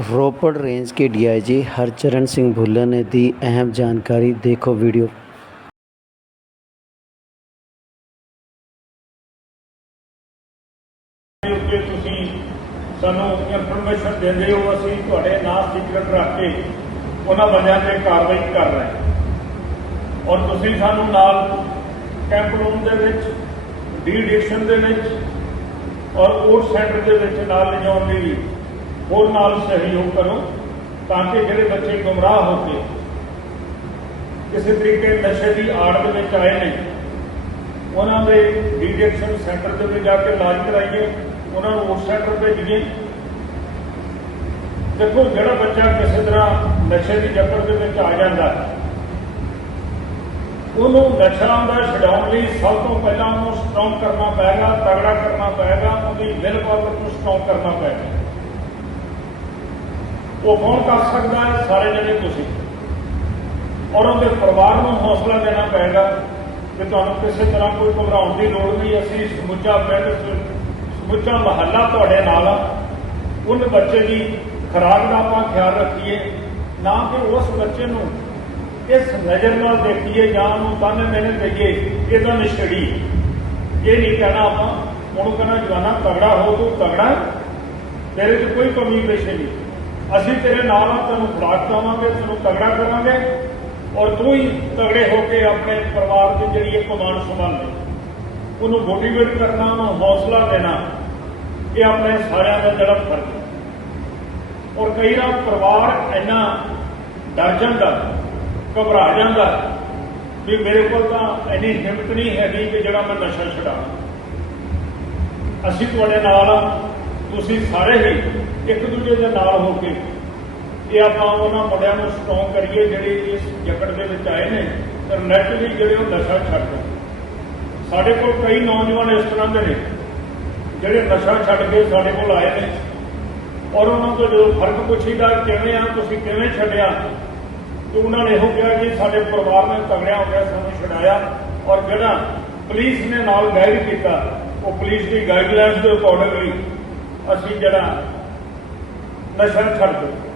रोपड़ range के DIG Harcharan Singh Bhullar ने दी अहम जानकारी देखो वीडियो ਦੇ ਉੱਤੇ ਤੁਸੀਂ ਸਾਨੂੰ ਇਨਫੋਰਮੇਸ਼ਨ ਦਿੰਦੇ ਹੋ ਅਸੀਂ ਤੁਹਾਡੇ ਨਾਂ ਸੀਕ੍ਰੇਟ ਰੱਖ ਕੇ ਉਹਨਾਂ ਬੰਦਿਆਂ ਤੇ ਕਾਰਵਾਈ ਕਰ ਰਹੇ ਹਾਂ ਔਰ ਤੁਸੀਂ ਸਾਨੂੰ ਨਾਲ ਕੈਂਪ ਰੂਮ ਦੇ ਵਿੱਚ ਡੀ ਐਡਿਕਸ਼ਨ ਦੇ ਵਿੱਚ ਔਰ ਕੋਰਟ ਸੈਂਟਰ ਦੇ ਵਿੱਚ ਨਾਲ ਲਿਜਾਉਣ ਲਈ ਹੋਰ ਨਾਲ ਸਹਿਯੋਗ ਕਰੋ ਤਾਂ ਕਿ ਜਿਹੜੇ ਬੱਚੇ ਗੁੰਮਰਾਹ ਹੋ ਕੇ ਕਿਸੇ ਤਰੀਕੇ ਨਸ਼ੇ ਦੀ ਆੜ ਦੇ ਵਿੱਚ ਆਏ ਨੇ, ਉਹਨਾਂ ਦੇ ਡੀਡਿਕਸ਼ਨ ਸੈਂਟਰ ਦੇ ਵਿੱਚ ਜਾ ਕੇ ਇਲਾਜ ਕਰਾਈਏ, ਉਹਨਾਂ ਨੂੰ ਉਸ ਸੈਂਟਰ ਭੇਜੀਏ। ਦੇਖੋ, ਜਿਹੜਾ ਬੱਚਾ ਕਿਸੇ ਤਰ੍ਹਾਂ ਨਸ਼ੇ ਦੀ ਜਕੜ ਦੇ ਵਿੱਚ ਆ ਜਾਂਦਾ, ਉਹਨੂੰ ਨਸ਼ਾ ਦਾ ਛਡਾਉਣ ਲਈ ਸਭ ਤੋਂ ਪਹਿਲਾਂ ਉਹਨੂੰ ਸਟਰੋਂਗ ਕਰਨਾ ਪਏਗਾ, ਤਗੜਾ ਕਰਨਾ ਪਏਗਾ, ਉਹਦੀ ਵਿਲ ਪਾਵਰ ਨੂੰ ਸਟਰੋਂਗ ਕਰਨਾ ਪਏਗਾ। ਉਹ ਕੌਣ ਕਰ ਸਕਦਾ ਹੈ? ਸਾਰੇ ਜਣੇ ਤੁਸੀਂ। ਔਰ ਉਹਦੇ ਪਰਿਵਾਰ ਨੂੰ ਹੌਸਲਾ ਦੇਣਾ ਪਏਗਾ ਕਿ ਤੁਹਾਨੂੰ ਕਿਸੇ ਤਰ੍ਹਾਂ ਕੋਈ ਘਬਰਾਉਣ ਦੀ ਲੋੜ ਨਹੀਂ। ਅਸੀਂ ਸਮੁੱਚਾ ਪਿੰਡ ਸਮੁੱਚਾ ਮਹੱਲਾ ਤੁਹਾਡੇ ਨਾਲ ਆ। ਉਹਨ ਬੱਚੇ ਦੀ ਖੁਰਾਕ ਦਾ ਆਪਾਂ ਖਿਆਲ ਰੱਖੀਏ। ਨਾ ਕਿ ਉਸ ਬੱਚੇ ਨੂੰ ਇਸ ਨਜ਼ਰ ਨਾਲ ਦੇਖੀਏ ਜਾਂ ਉਹਨੂੰ ਤਾਨੇ ਮੈਨੇ ਦੇਈਏ ਕਿ ਇਹਦਾ ਨਿਸ਼ੜੀ ਇਹ ਨਹੀਂ ਕਹਿਣਾ ਆਪਾਂ ਉਹਨੂੰ ਕਹਿਣਾ ਜਵਾਨਾ ਤਗੜਾ ਹੋ ਤੂੰ ਤਗੜਾ ਹੈ, ਤੇਰੇ 'ਚ ਕੋਈ ਕਮੀ ਪੇਸ਼ੀ ਨਹੀਂ। ਅਸੀਂ ਤੇਰੇ ਨਾਲ ਆ ਤੈਨੂੰ ਖੁਰਾਕ ਦੇਵਾਂਗੇ ਤੈਨੂੰ ਤਗੜਾ ਕਰਾਂਗੇ ਔਰ ਤੂੰ ਹੀ ਤਗੜੇ ਹੋ ਕੇ ਆਪਣੇ ਪਰਿਵਾਰ ਦੀ ਜਿਹੜੀ ਇੱਕ ਕਮਾਂਡ ਸੰਭਾਲੇ। ਉਹਨੂੰ ਮੋਟੀਵੇਟ ਕਰਨਾ ਉਹਨੂੰ ਹੌਸਲਾ ਦੇਣਾ ਇਹ ਆਪਣੇ ਸਾਰਿਆਂ ਦਾ ਜਿਹੜਾ ਫਰਜ਼ ਹੈ। ਔਰ ਕਈ ਵਾਰ ਪਰਿਵਾਰ ਇੰਨਾ ਡਰ ਜਾਂਦਾ, ਘਬਰਾ ਜਾਂਦਾ ਵੀ ਮੇਰੇ ਕੋਲ ਤਾਂ ਇੰਨੀ ਹਿੰਮਤ ਨਹੀਂ ਹੈਗੀ ਕਿ ਜਿਹੜਾ ਮੈਂ ਨਸ਼ਾ ਛਡਾਵਾਂ। ਅਸੀਂ ਤੁਹਾਡੇ ਨਾਲ ਆ ਤੁਸੀਂ ਸਾਰੇ ਹੀ ਇੱਕ ਦੂਜੇ ਦੇ ਨਾਲ ਹੋ ਕੇ ਇਹ ਆਪਾਂ ਉਹਨਾਂ ਮੁੰਡਿਆਂ ਨੂੰ ਸਟਰੋਂਗ ਕਰੀਏ ਜਿਹੜੇ ਇਸ ਜਕੜ ਦੇ ਵਿੱਚ ਆਏ ਨੇ ਤੇ ਨੈਟਲੀ ਜਿਹੜੇ ਉਹ ਨਸ਼ਾ ਛੱਡ ਸਾਡੇ ਕੋਲ ਕਈ ਨੌਜਵਾਨ ਇਸ ਤਰ੍ਹਾਂ ਦੇ ਨੇ, ਜਿਹੜੇ ਨਸ਼ਾ ਛੱਡ ਕੇ ਸਾਡੇ ਕੋਲ ਆਏ ਨੇ। ਔਰ ਉਹਨਾਂ ਤੋਂ ਜਦੋਂ ਫ਼ਰਕ ਪੁੱਛੀਦਾ, ਕਿਵੇਂ ਆ, ਤੁਸੀਂ ਕਿਵੇਂ ਛੱਡਿਆ? ਤੇ ਉਹਨਾਂ ਨੇ ਇਹੋ ਕਿਹਾ ਕਿ ਸਾਡੇ ਪਰਿਵਾਰ ਨੇ ਤਗੜਿਆ ਹੋ ਗਿਆ ਸਾਨੂੰ ਛਡਾਇਆ। ਔਰ ਜਿਹੜਾ ਪੁਲਿਸ ਨੇ ਨਾਲ ਗਾਈਡ ਕੀਤਾ, ਉਹ ਪੁਲਿਸ ਦੀ ਗਾਈਡਲਾਈਨਸ ਦੇ ਅਕੋਰਡਿੰਗਲੀ ਅਸੀਂ ਜਿਹੜਾ ਨਸ਼ਾ ਛੱਡ ਦਿੱਤਾ